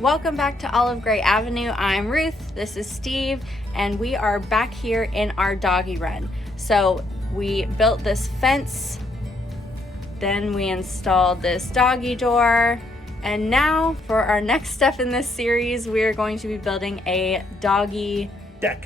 Welcome back to Olive Gray Avenue. I'm Ruth, this is Steve, and we are back here in our doggy run. So we built this fence, then we installed this doggy door, and now for our next step in this series, we are going to be building a doggy deck.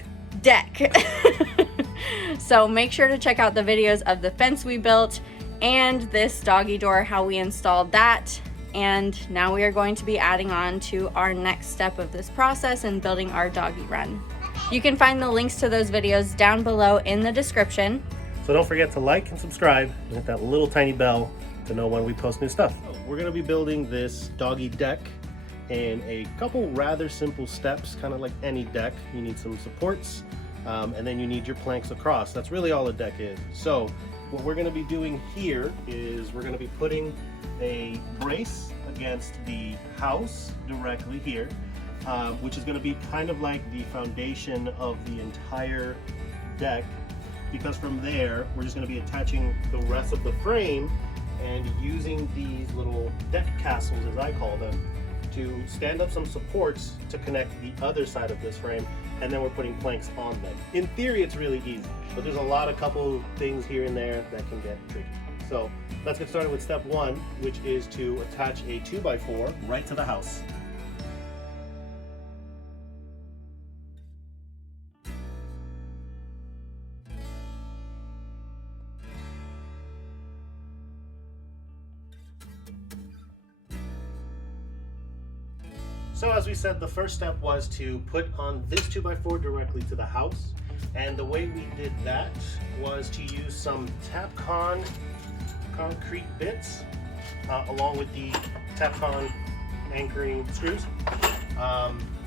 So make sure to check out the videos of the fence we built and this doggy door, how we installed that. And now we are going to be adding on to our next step of this process and building our doggy run. You can find the links to those videos down below in the description. So don't forget to like and subscribe and hit that little tiny bell to know when we post new stuff. So we're going to be building this doggy deck in a couple rather simple steps, kind of like any deck. You need some supports and then you need your planks across. That's really all a deck is. So what we're going to be doing here is we're going to be putting a brace against the house directly here, which is going to be kind of like the foundation of the entire deck, because from there we're just going to be attaching the rest of the frame and using these little deck castles, as I call them, to stand up some supports to connect the other side of this frame, and then we're putting planks on them. In theory it's really easy, but there's a couple things here and there that can get tricky. So let's get started with step one, which is to attach a 2x4 right to the house. So as we said, the first step was to put on this 2x4 directly to the house. And the way we did that was to use some Tapcon concrete bits along with the Tapcon anchoring screws.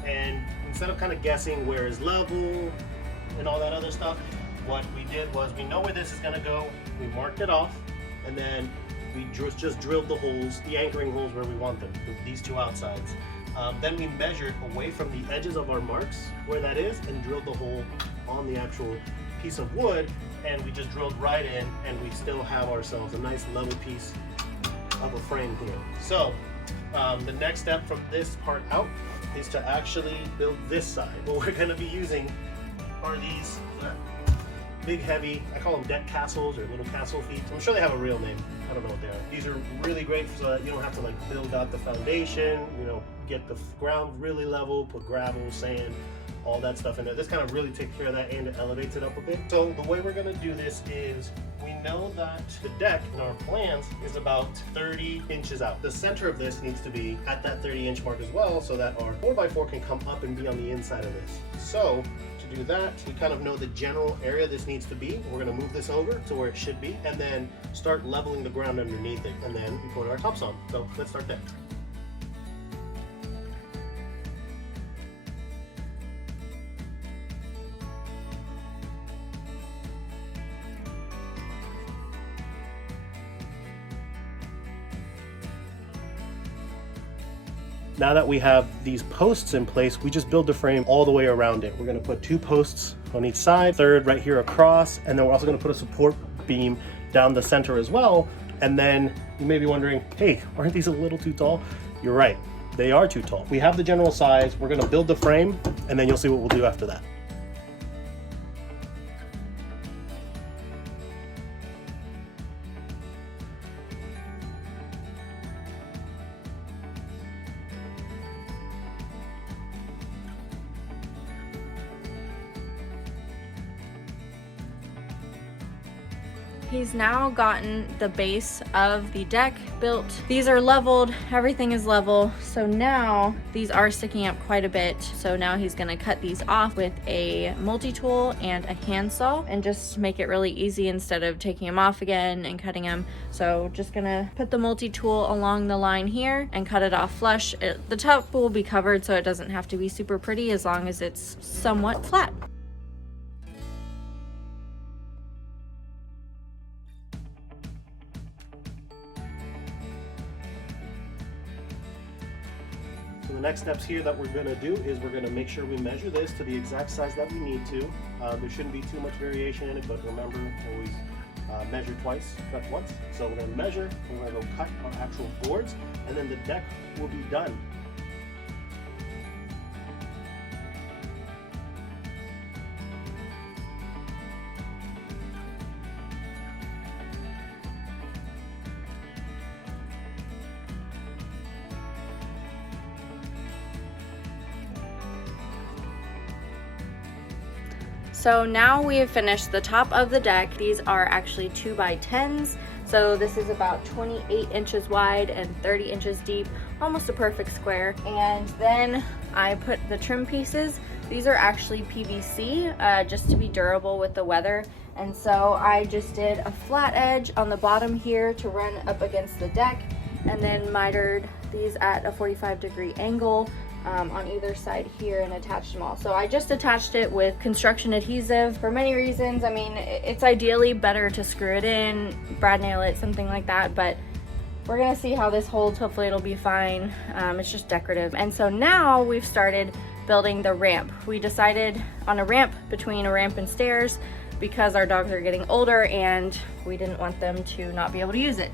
And instead of kind of guessing where is level and all that other stuff, what we did was we know where this is going to go. We marked it off, and then we just drilled the holes, the anchoring holes where we want them, these two outsides. Then we measured away from the edges of our marks where that is and drilled the hole on the actual piece of wood, and we just drilled right in, and we still have ourselves a nice level piece of a frame here. So the next step from this part out is to actually build this side. What we're going to be using are these big heavy, I call them deck castles or little castle feet. I'm sure they have a real name. I don't know what they are. These are really great so that you don't have to like build out the foundation, get the ground really level, put gravel, sand, all that stuff in there. This kind of really takes care of that and it elevates it up a bit. So the way we're going to do this is we know that the deck in our plans is about 30 inches out. The center of this needs to be at that 30-inch mark as well, so that our 4x4 can come up and be on the inside of this. So to do that, we kind of know the general area this needs to be. We're going to move this over to where it should be and then start leveling the ground underneath it, and then we put our tops on. So let's start there. Now that we have these posts in place, we just build the frame all the way around it. We're going to put 2 posts on each side, third right here across, and then we're also going to put a support beam down the center as well. And then you may be wondering, hey, aren't these a little too tall? You're right, they are too tall. We have the general size. We're going to build the frame, and then you'll see what we'll do after that. He's now gotten the base of the deck built. These are leveled, everything is level. So now these are sticking up quite a bit. So now he's gonna cut these off with a multi-tool and a handsaw and just make it really easy instead of taking them off again and cutting them. So just gonna put the multi-tool along the line here and cut it off flush. The top will be covered so it doesn't have to be super pretty as long as it's somewhat flat. So the next steps here that we're going to do is we're going to make sure we measure this to the exact size that we need to. There shouldn't be too much variation in it, but remember, always measure twice, cut once. So we're going to measure, we're going to go cut our actual boards, and then the deck will be done. So now we have finished the top of the deck. These are actually 2x10s. So this is about 28 inches wide and 30 inches deep, almost a perfect square. And then I put the trim pieces. These are actually PVC, just to be durable with the weather. And so I just did a flat edge on the bottom here to run up against the deck, and then mitered these at a 45-degree angle on either side here and attached them all. So I just attached it with construction adhesive for many reasons. I mean, it's ideally better to screw it in, brad nail it, something like that, but we're gonna see how this holds. Hopefully it'll be fine. It's just decorative. And so now we've started building the ramp. We decided on a ramp between a ramp and stairs because our dogs are getting older and we didn't want them to not be able to use it.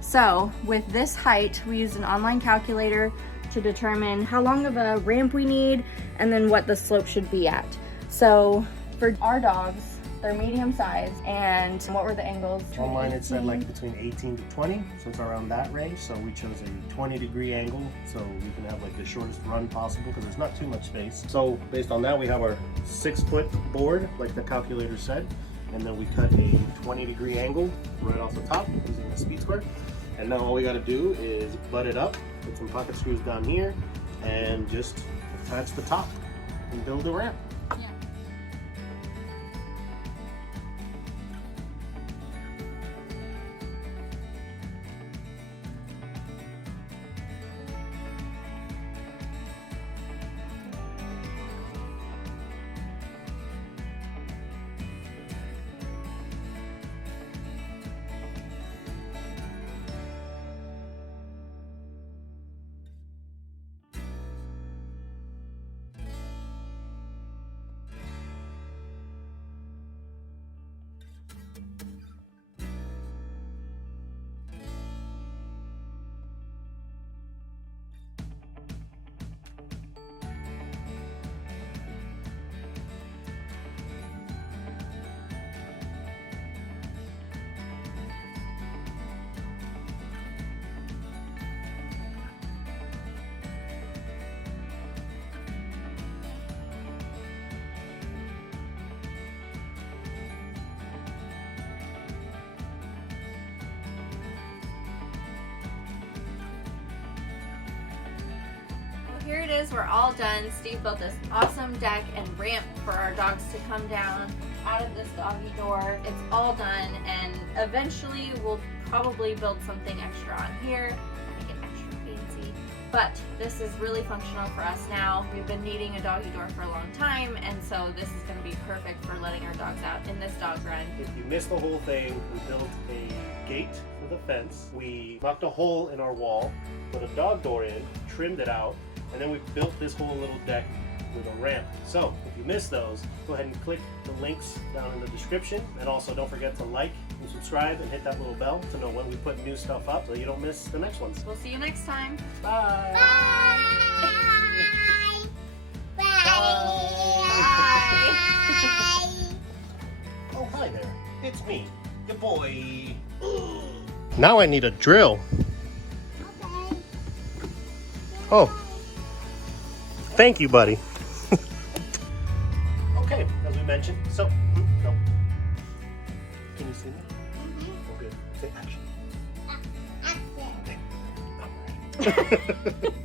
So with this height, we used an online calculator to determine how long of a ramp we need and then what the slope should be at. So for our dogs, they're medium size, and what were the angles? Online it said like between 18 to 20, so it's around that range. So we chose a 20-degree angle so we can have like the shortest run possible because there's not too much space. So based on that, we have our 6-foot board like the calculator said, and then we cut a 20-degree angle right off the top using the speed square. And now all we got to do is butt it up, put some pocket screws down here, and just attach the top and build the ramp. Yeah. Here it is, we're all done. Steve built this awesome deck and ramp for our dogs to come down out of this doggy door. It's all done, and eventually we'll probably build something extra on here, make it extra fancy. But this is really functional for us now. We've been needing a doggy door for a long time, and so this is going to be perfect for letting our dogs out in this dog run. If you missed the whole thing, we built a gate for the fence. We knocked a hole in our wall, put a dog door in, trimmed it out, and then we built this whole little deck with a ramp. So if you missed those, go ahead and click the links down in the description. And also don't forget to like and subscribe and hit that little bell to know when we put new stuff up so you don't miss the next ones. We'll see you next time. Bye! Bye! Bye! Oh, hi there. It's me, your boy. Now I need a drill. Okay. Oh. Thank you, buddy. Okay, as we mentioned, so, no. Can you see me? Oh, good. Say action. Action. Okay. All right.